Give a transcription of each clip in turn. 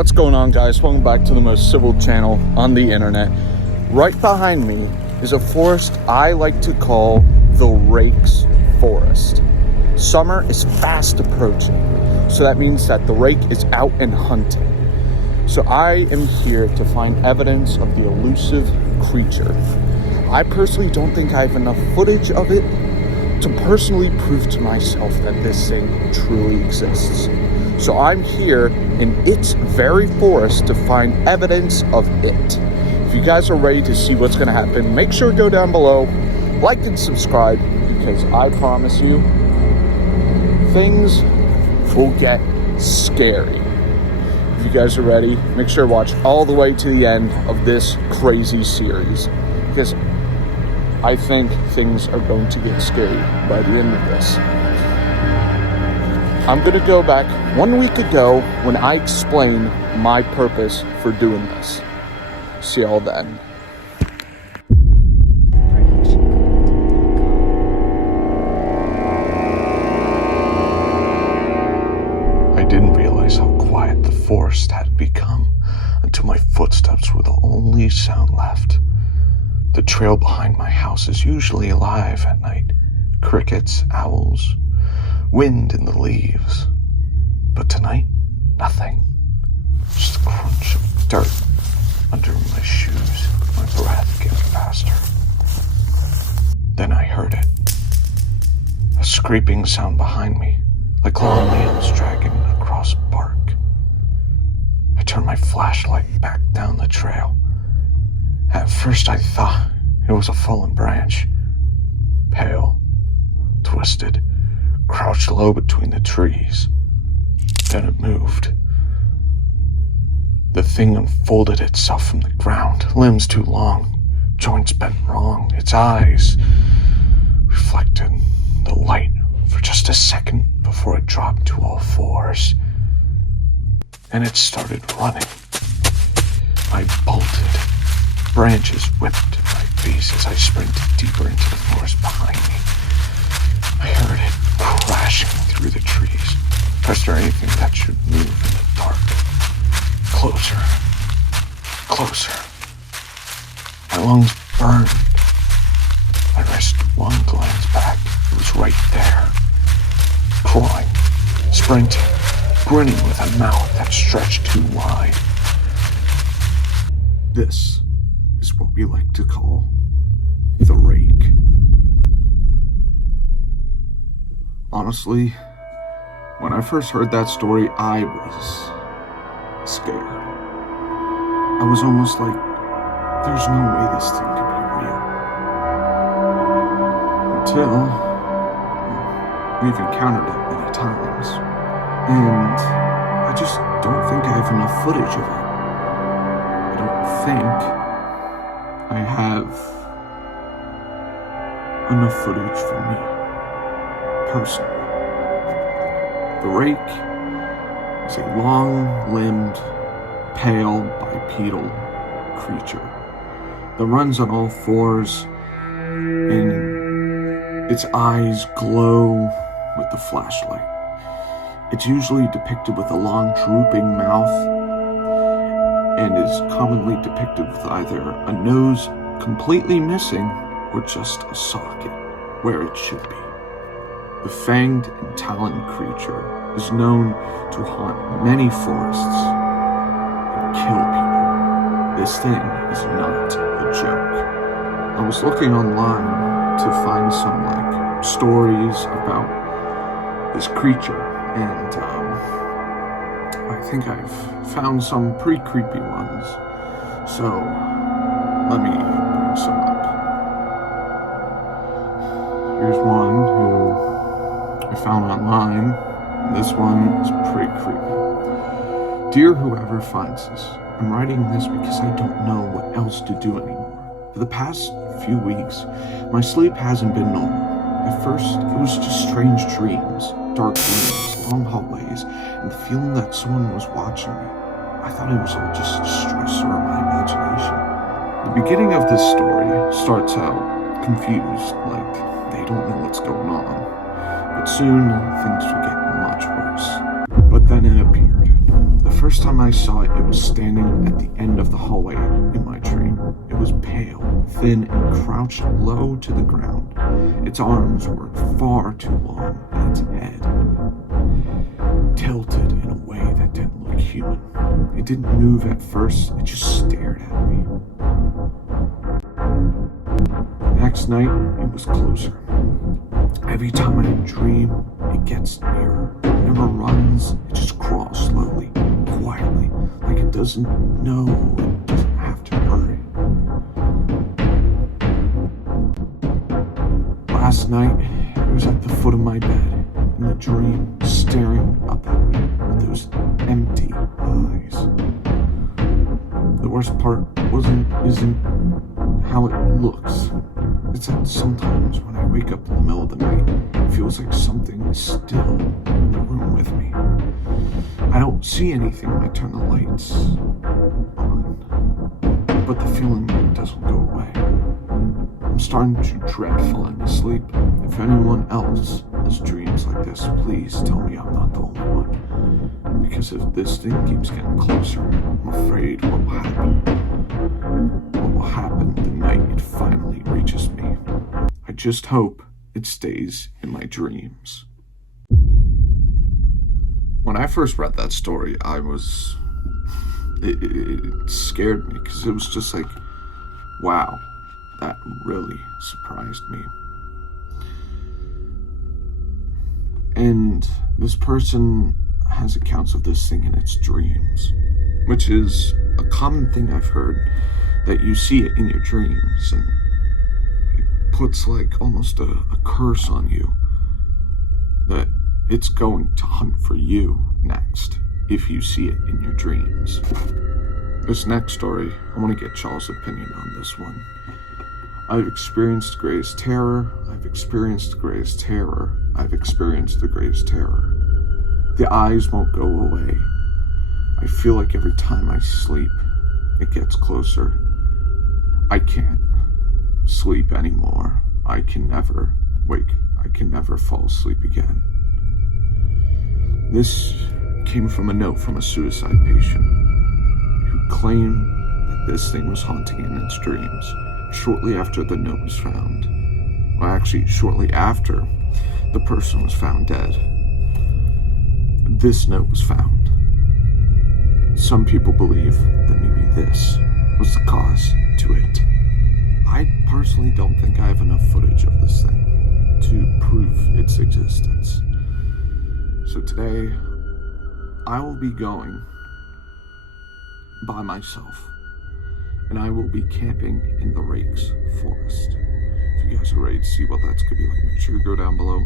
What's going on, guys? Welcome back to the most civil channel on the internet. Right behind me is a forest I like to call the RAKES forest. Summer is fast approaching, so that means that the rake is out and hunting. So I am here to find evidence of the elusive creature. I personally don't think I have enough footage of it to personally prove to myself that this thing truly exists. So I'm here in its very forest to find evidence of it. If you guys are ready to see what's gonna happen, make sure to go down below, like and subscribe, because I promise you, things will get scary. If you guys are ready, make sure to watch all the way to the end of this crazy series, because I think things are going to get scary by the end of this. I'm going to go back 1 week ago when I explained my purpose for doing this. See y'all then. I didn't realize how quiet the forest had become until my footsteps were the only sound left. The trail behind my house is usually alive at night. Crickets, owls, wind in the leaves. But tonight, nothing. Just a crunch of dirt under my shoes, my breath getting faster. Then I heard it. A scraping sound behind me, like long nails dragging across bark. I turned my flashlight back down the trail. At first I thought it was a fallen branch. Pale, twisted, crouched low between the trees. Then it moved. The thing unfolded itself from the ground, limbs too long, joints bent wrong, its eyes reflected the light for just a second before it dropped to all fours. And it started running. I bolted. Branches whipped at my face as I sprinted deeper into the forest behind me. I heard it crashing through the trees. Was there anything that should move in the dark? Closer. Closer. My lungs burned. I risked one glance back. It was right there. Crawling, sprinting, grinning with a mouth that stretched too wide. This is what we like to call the rake. Honestly, when I first heard that story, I was scared. I was almost like, there's no way this thing could be real. Until we've encountered it many times. And I just don't think I have enough footage of it. I don't think I have enough footage for me, personally. The rake is a long-limbed, pale, bipedal creature that runs on all fours, and its eyes glow with the flashlight. It's usually depicted with a long, drooping mouth, and is commonly depicted with either a nose completely missing or just a socket where it should be. The fanged and taloned creature is known to haunt many forests and kill people. This thing is not a joke. I was looking online to find some stories about this creature, and I think I've found some pretty creepy ones. So let me bring some up. Here's one who I found online. This one is pretty creepy. Dear whoever finds this, I'm writing this because I don't know what else to do anymore. For the past few weeks, my sleep hasn't been normal. At first, it was just strange dreams, dark rooms, long hallways, and the feeling that someone was watching me. I thought it was all just stress or my imagination. The beginning of this story starts out confused, like they don't know what's going on. But soon, things would get much worse. But then it appeared. The first time I saw it, it was standing at the end of the hallway in my dream. It was pale, thin, and crouched low to the ground. Its arms were far too long, and its head tilted in a way that didn't look human. It didn't move at first, it just stared at me. Next night, it was closer. Every time I dream, it gets nearer. It never runs, it just crawls slowly, quietly, like it doesn't know it doesn't have to hurry. Last night, it was at the foot of my bed, in the dream, staring up at me with those empty eyes. The worst part isn't how it looks. It's that sometimes when I wake up in the middle of the night, it feels like something is still in the room with me. I don't see anything when I turn the lights on, but the feeling doesn't go away. I'm starting to dread falling asleep. If anyone else has dreams like this, please tell me I'm not the only one. Because if this thing keeps getting closer, I'm afraid what will happen. What will happen the night it finally reaches me. I just hope it stays in my dreams. When I first read that story, it scared me because it was just like, wow, that really surprised me. And this person has accounts of this thing in its dreams, which is a common thing I've heard, that you see it in your dreams and it puts like almost a curse on you that it's going to hunt for you next if you see it in your dreams. This next story, I want to get Charles' opinion on this one. I've experienced the greatest terror. I've experienced the greatest terror. I've experienced the greatest terror. The eyes won't go away. I feel like every time I sleep, it gets closer. I can't sleep anymore. I can never fall asleep again. This came from a note from a suicide patient who claimed that this thing was haunting in its dreams shortly after the note was found. Well, actually, shortly after the person was found dead, this note was found. Some people believe that maybe this was the cause to it. I personally don't think I have enough footage of this thing to prove its existence. So today, I will be going by myself, and I will be camping in the RAKES forest. If you guys are ready to see what that's gonna be like, make sure you go down below,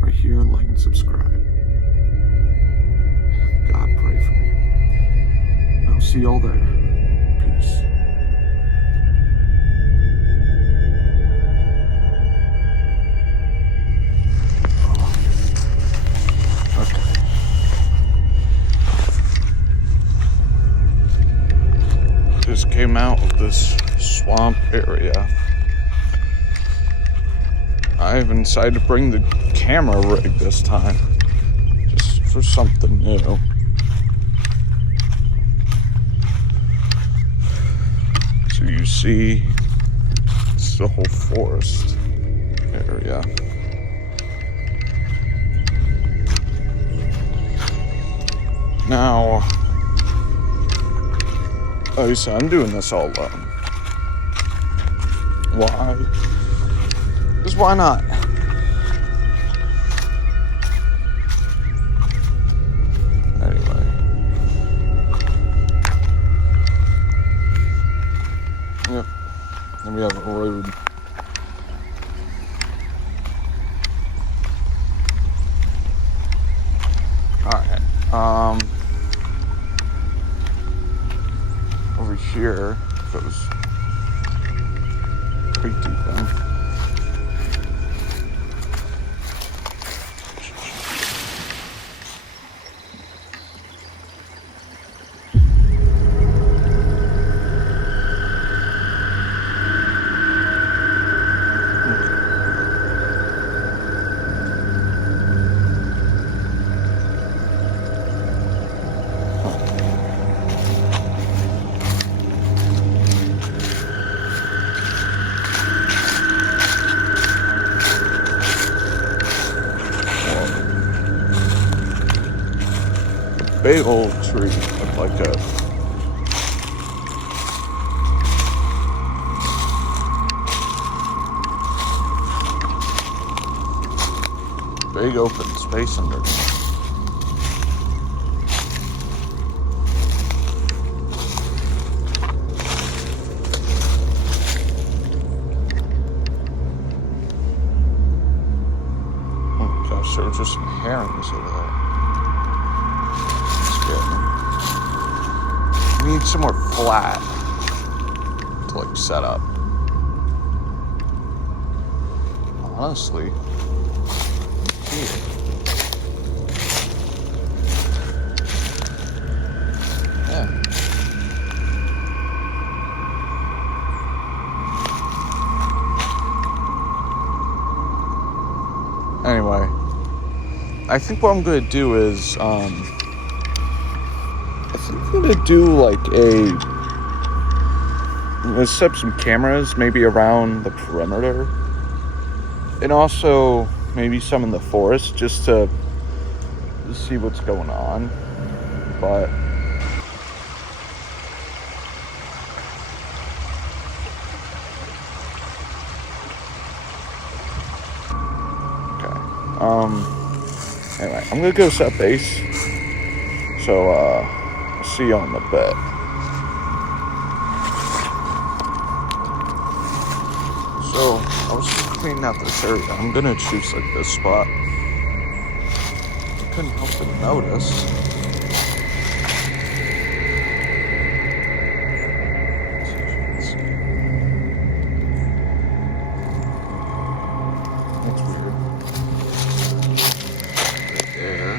right here, and like and subscribe. God, pray for me. I'll see y'all there. Peace. Just came out of this swamp area. I've decided to bring the camera rig this time, just for something new. So you see, it's the whole forest area. Now, like I said, I'm doing this all alone. Why? Because why not? Anyway. Yep. Then we have a road. Alright. Over here goes pretty deep down. big old tree with like a big open space underneath. Oh gosh, there were just some herons over there. We need somewhere flat to like set up. Honestly, here. Yeah. Anyway, I think what I'm gonna do is I'm gonna do like I'm gonna set up some cameras maybe around the perimeter, and also maybe some in the forest just to see what's going on. But okay, anyway, I'm gonna go set base, so I'll see you on the bit. So I was just cleaning out this area. I'm gonna choose like this spot. I couldn't help but notice. That's weird. Right there.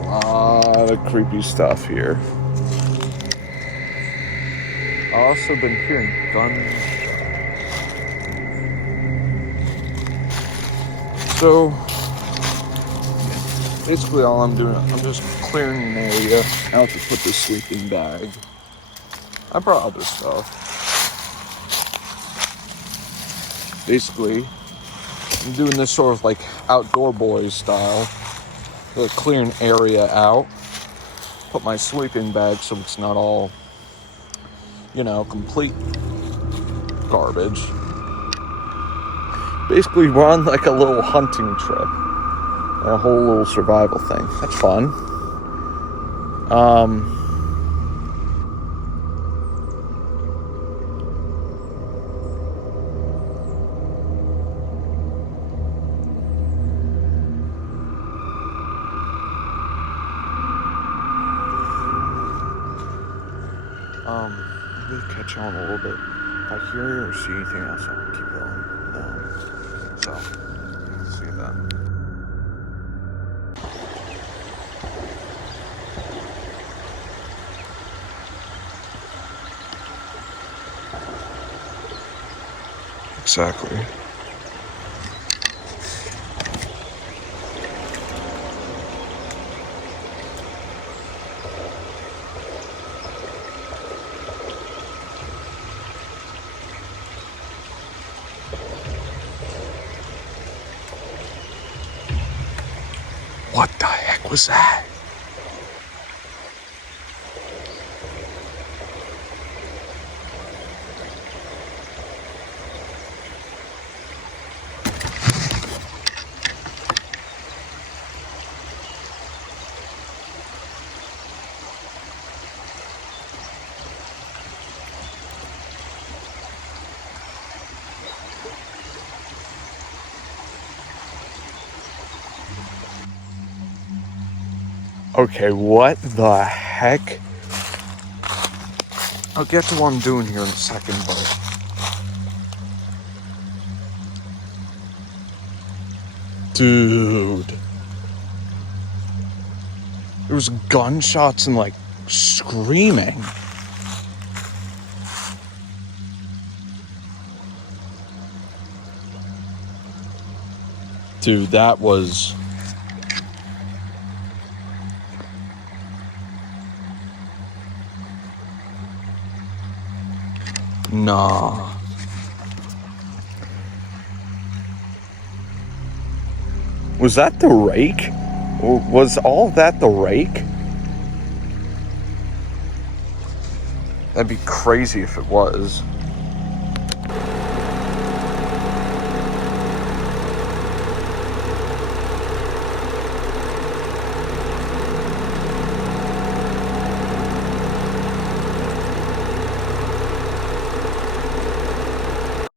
A lot of creepy stuff here. I've also been hearing guns. So, basically all I'm doing, I'm just clearing an area. I have to put the sleeping bag. I brought other stuff. Basically, I'm doing this sort of like outdoor boys style. Clear an area out. Put my sleeping bag so it's not all, complete garbage. Basically, we're on like a little hunting trip. A whole little survival thing. That's fun. Maybe catch on a little bit. If I hear or see anything else, I'll keep going. So, let's see that. Exactly. What the heck was that? Okay, what the heck? I'll get to what I'm doing here in a second, but... Dude. There was gunshots and, like, screaming. Dude, that was... Nah. Was that the rake? Was all of that the rake? That'd be crazy if it was.